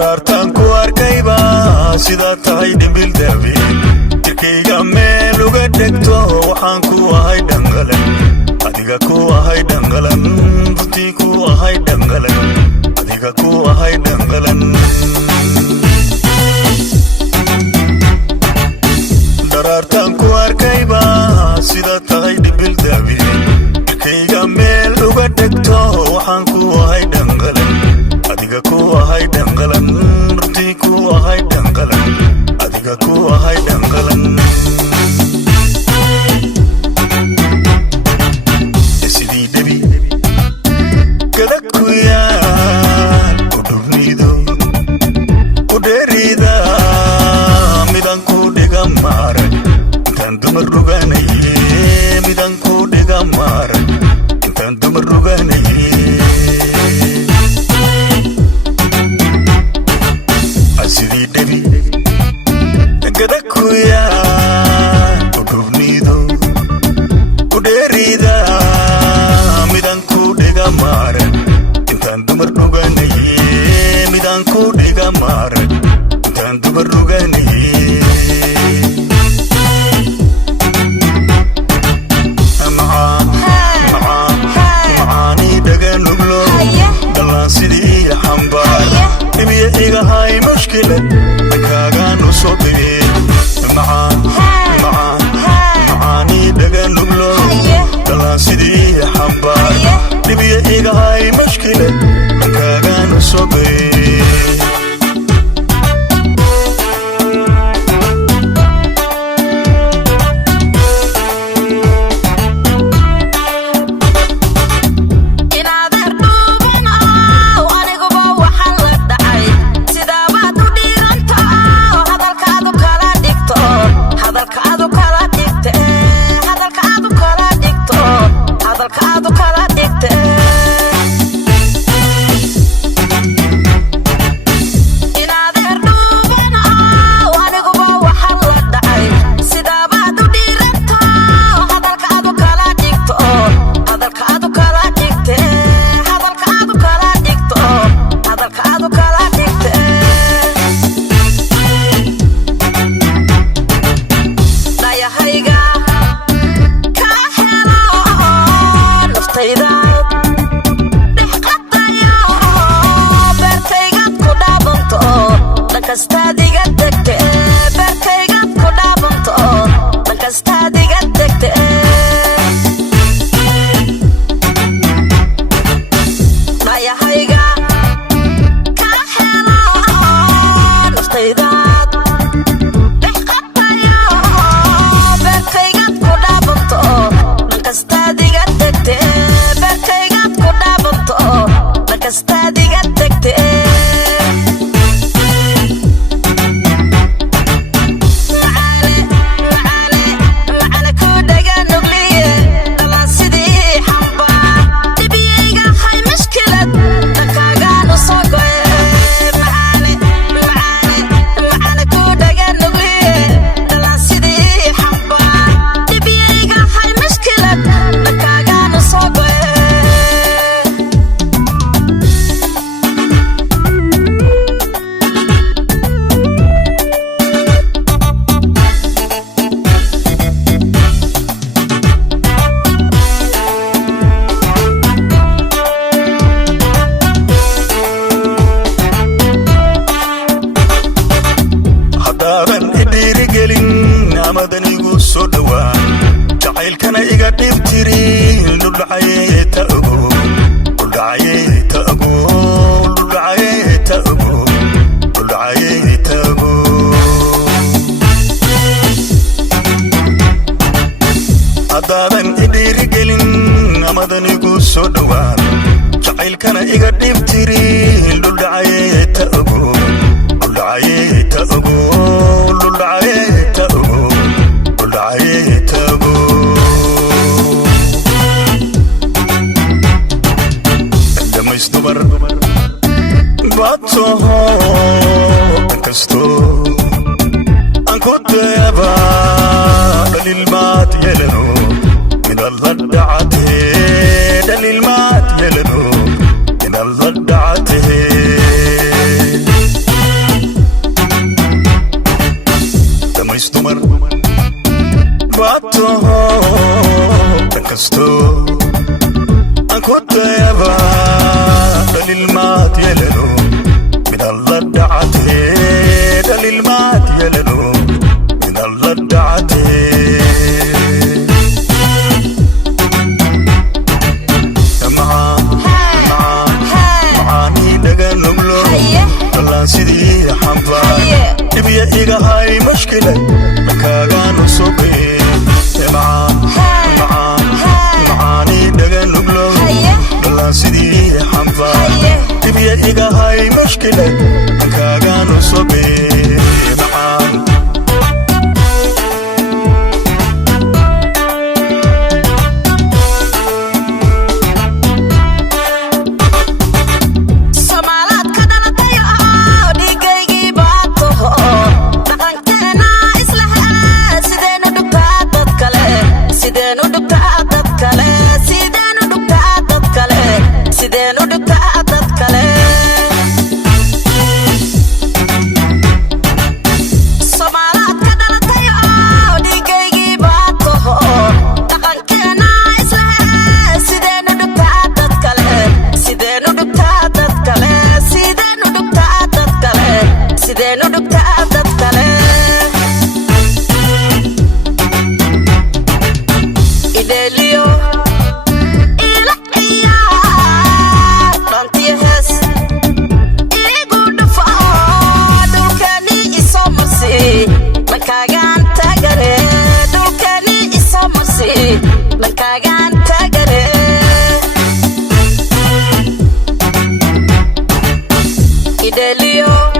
darartan ku arkayba sida tahay dimbil dabi tirkayga meel uga dhigto waxaan ku ahay dhangalan adiga ku ahay dhangalan buti ku ahay dhangalan adiga ku ahay dhangalan darartan ku arkayba sida tahay dimbil dabi tirkayga meel uga dhigto waxaan ku ahay dhangalan adiga ku ahay dhangalan buti ku ahay dhangalan adiga ku ahay dhangalan sidii debi kada ku yaal ku dhufnido ku dheerida midan ku dhiga maaran intaan dumar ruganaye midan ku dhiga maaran intaan dumar ruganaye sidii debi kada ku yaal ku dhufnido ku dheerida midan ku dhiga maaran intaan dumar ruganaye midan ku dhiga maaran intaan dumar ruganaye macaani dhaga nuglo dallaan sidii xambaar ibiya igahay mushkilad kaagaan u soo bige macaani dhaga nuglo dallaan sidii xambaar ibiya igahay mushkilad kaagaan u soo bige دليل ما يلنو من الله دعته dhalaan sidii xambaan dhibiya iga hay mushkilad markaagaan usubee macaanii dhagan luglow dhalaan sidii xambaan dhibiya iga hay mushkilad markaagaan usubee macaan Idelio